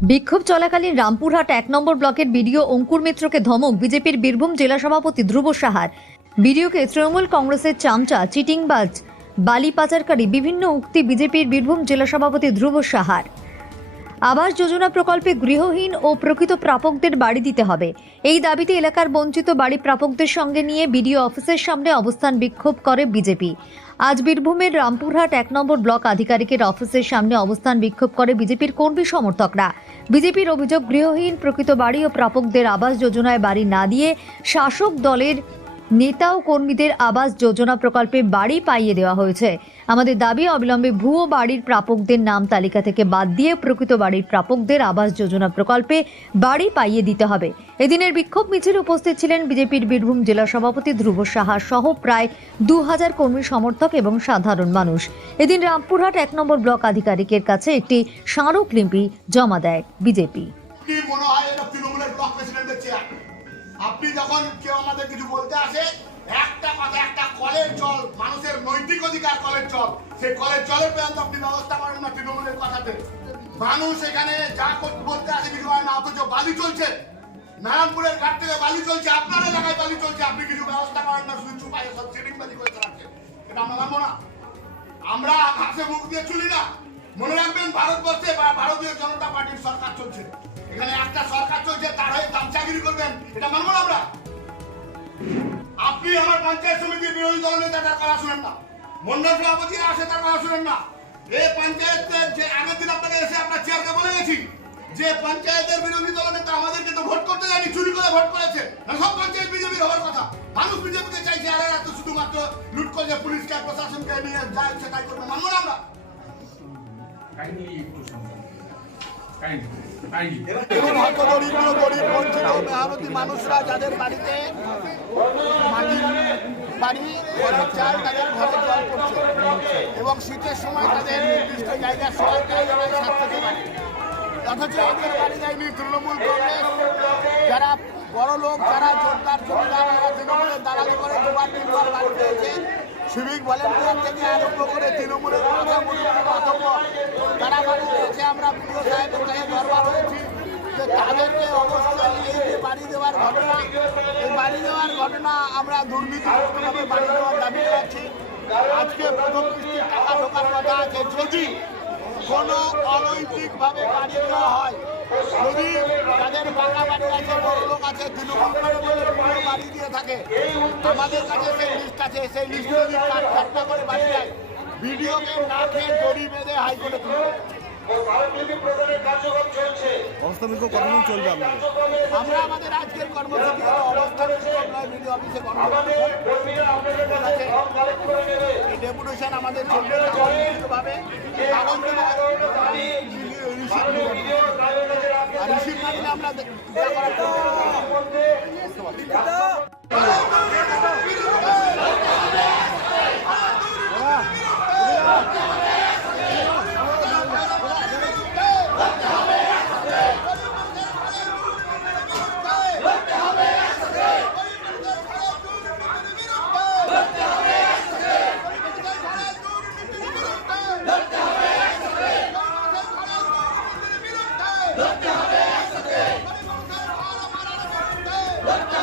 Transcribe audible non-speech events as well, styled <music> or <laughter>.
বিক্ষোভ চলাকালীন রামপুরহাট এক নম্বর ব্লকের বিডিও অঙ্কুর মিত্রকে ধমক, বিজেপির বীরভূম জেলা সভাপতি ধ্রুব সাহার। বিডিওকে তৃণমূল কংগ্রেসের চামচা, চিটিংবাজ বালি পাচারকারী বিভিন্ন উক্তি বিজেপির বীরভূম জেলা সভাপতি ধ্রুব সাহার। আবাস যোজনা প্রকল্পে গৃহহীন ও প্রকৃত প্রাপকদের বাড়ি দিতে হবে। এই দাবিতে এলাকার বঞ্চিত বাড়ি প্রাপকদের সঙ্গে নিয়ে বিডিও অফিসের সামনে অবস্থান বিক্ষোভ করে বিজেপি। আজ বীরভূমের রামপুরহাট এক নম্বর ব্লক আধিকারিকের অফিসের সামনে অবস্থান বিক্ষোভ করে বিজেপির কর্মী সমর্থকরা। বিজেপির অভিযোগ গৃহহীন প্রকৃত বাড়ি ও প্রাপকদের আবাস যোজনায় বাড়ি না দিয়ে শাসক দলের নেতা ও কর্মীদের আবাস যোজনা প্রকল্পে বাড়ি পাইয়ে দেওয়া হয়েছে। আমাদের দাবি, অবিলম্বে ভুয়ো বাড়ির প্রাপকদের নাম তালিকা থেকে বাদ দিয়ে প্রকৃত বাড়ির প্রাপকদের আবাস যোজনা প্রকল্পে বাড়ি পাইয়ে দিতে হবে। এদিনের বিক্ষোভ মিছিলে উপস্থিত ছিলেন বিজেপির বীরভূম জেলা সভাপতি ধ্রুব সাহা সহ প্রায় দু হাজার কর্মী সমর্থক এবং সাধারণ মানুষ। এদিন রামপুরহাট এক নম্বর ব্লক আধিকারিকের কাছে একটি স্মারকলিপি জমা দেয় বিজেপি। মনে হয় আপনি যখন কেউ আমাদের কিছু বলতে আসে, একটা কথা, একটা কলের জল, মানুষের নৈতিক অধিকার কলের জল, সেই কলের জলের পর্যন্ত আপনি ব্যবস্থা করেন না তৃণমূলের কথাতে। মানুষ এখানে যা বলতে আসে, কিছু হয় না, অথচ বালি চলছে। নারায়ণপুরের ঘাট থেকে বালি চলছে, আপনার এলাকায় বালি চলছে, আপনি কিছু ব্যবস্থা করেন না, শুধু চুপাই সব বালি করে চালাচ্ছেন এটা আমরা মানবো না। আমরা ঘাসে মুখ দিয়ে চলি না। মনে রাখবেন, ভারতবর্ষে ভারতীয় জনতা পার্টির সরকার চলছে। এখানে একটা সরকার চলছে তার হয়ে দামচাগিরি করবেন। এটা মানবো আমরা? আপনি আমার পঞ্চায়েত সমিতির বিরোধী দল নেতা, তার কথা শুনেন না। মন্ডল সভাপতি আসে, তার কথা শুনেন না। এই পঞ্চায়েতের যে আগের দিন আপনাকে এসে আপনার চেয়ারকে বলে গেছি, যে পঞ্চায়েতের বিরোধী দল নেতা আমাদেরকে তো ভোট করতে যায়নি চুরি করে ভোট করেছে। না সব পঞ্চায়েত বিজেপির হওয়ার কথা। মানুষ বিজেপিকে চাইছে, আর এরা তো শুধুমাত্র লুট করে পুলিশকে প্রশাসনকে নিয়ে যায় সেটাই করবে, মানবো আমরা? কাইন্ডলি দরিদ্র গরিব মানুষরা বাড়িতে বাড়ি তাদের ঘরে জল এবং শীতের সময় তাদের নির্দিষ্ট জায়গার সবাই এদের বাড়ি যায়নি তৃণমূল কংগ্রেস যারা বড় লোক যারা জোরদার, জমিদার, যারা তৃণমূলের দালালি করে দুবার, তিনবার বাড়ি পেয়েছে সিভিক ভলেন্টিয়ার থেকে আরম্ভ করে তৃণমূলের কথা মাতব্বর তারা বাড়ি পেয়েছে আমরা বিডিও সাহেবের কাছে দরবার হয়েছি যে তাদেরকে অবশ্যই এই যে বাড়ি দেওয়ার ঘটনা, এই বাড়ি দেওয়ার ঘটনা আমরা দুর্নীতিমুক্তভাবে বাড়ি দেওয়ার দাবি রাখছি আজকে প্রথম কিস্তির টাকা ঢোকার কথা আছে। যদি কোনো অনৈতিকভাবে বাড়ি দেওয়া হয়, যদি তাদের পাকা বাড়ি আছে বড় লোক আছে, তৃণমূল পুরো বাড়ি দিয়ে থাকে। আমাদের কাছে সেই লিস্ট আছে সেই লিস্ট যদি কাটটা করে বাড়ি দেয় ভিডিওকে না খেয়ে দড়ি বেঁধে হাইকোর্টে তুলবে অবস্থা বিক্ষোভ কতদিন চলবে আপনাদের? আমরা আমাদের আজকের কর্মসূচি অবস্থান অফিসে এই ডেপুটেশন আমাদের চলবে কাগজ রিসিপ্ট না দিলে আমরা যা Let's <laughs> go!